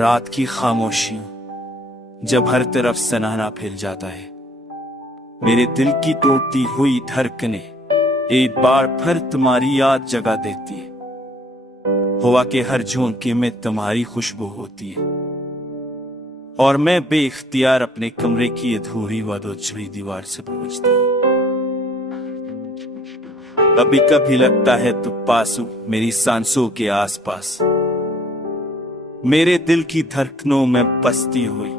रात की खामोशियों जब हर तरफ सनाना फैल जाता है, मेरे दिल की टूटती हुई धड़कने एक बार फिर तुम्हारी याद जगा देती है। हवा के हर झोंके में तुम्हारी खुशबू होती है और मैं बेइख्तियार अपने कमरे की अधूरी व जुड़ी दीवार से पहुंचता हूं। कभी कभी लगता है तुम पास हो, मेरी सांसों के आसपास, मेरे दिल की धड़कनों में बसती हुई।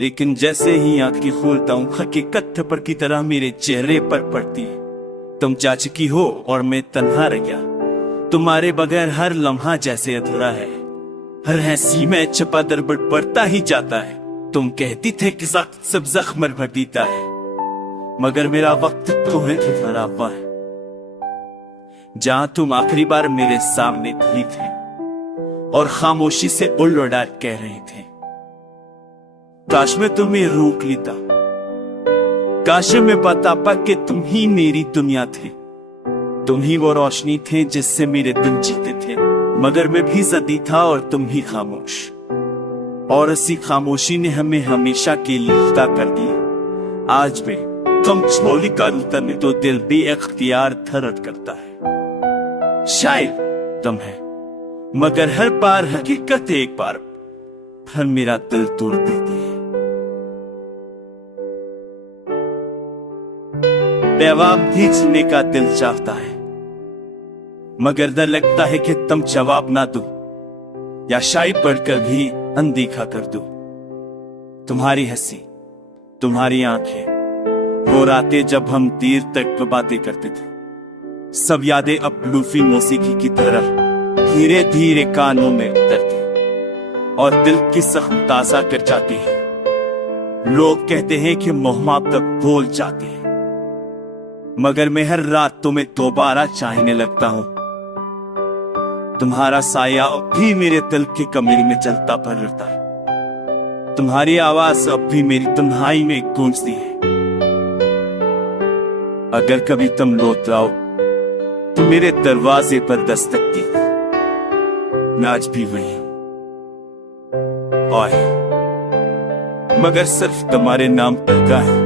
लेकिन जैसे ही आंखें खोलता हूं, हकीकत थप्पड़ की तरह मेरे चेहरे पर पड़ती है। तुम जा चुकी हो और मैं तन्हा रह गया। तुम्हारे बगैर हर लम्हा जैसे अधूरा है। हर हंसी में छपा दर्द बढ़ता ही जाता है। तुम कहती थे कि सब जख्म भर देता है, मगर मेरा वक्त तुम्हें भरा हुआ है। जहां तुम आखिरी बार मेरे सामने थी थे और खामोशी से उड़ कह रहे थे, काश मैं तुम्हें रोक लेता, काश मैं बता पा कि तुम ही मेरी दुनिया थे। तुम ही वो रोशनी थे जिससे मेरे दिन जीते थे, मगर मैं भी जदी था और तुम ही खामोश। और इसी खामोशी ने हमें हमेशा के लिए जुदा कर दिया। आज भी तुम छोली का उतरने तो दिल भी इख्तियार थरद करता है। शायद तुम है, मगर हर बार हकीकत एक बार फिर मेरा दिल तोड़ देती है। जवाब भेजने का दिल चाहता है, मगर डर लगता है कि तुम जवाब ना दो या शायद पढ़कर भी अनदेखा कर दो। तुम्हारी हंसी, तुम्हारी आंखें, वो रातें जब हम देर तक बातें करते थे, सब यादें अब लूफी मौसीकी की तरह धीरे धीरे कानों में उतरती और दिल की जख्म ताजा कर जाती है। लोग कहते हैं कि मोहब्बत तक भूल जाती है, मगर मैं हर रात तुम्हें दोबारा चाहने लगता हूं। तुम्हारा साया अब भी मेरे दिल के कमरे में चलता फिरता है। तुम्हारी आवाज अब भी मेरी तन्हाई में गूंजती है। अगर कभी तुम लौट आओ तो मेरे दरवाजे पर दस्तक दी, मैं आज भी वही हूं, मगर सिर्फ तुम्हारे नाम पर का है।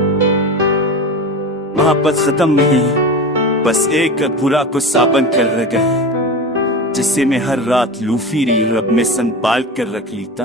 मोहब्बत खत्म नहीं, बस एक अधूरा को साबन कर रह गए, जिसे मैं हर रात लूफी रब में संभाल कर रख लेता।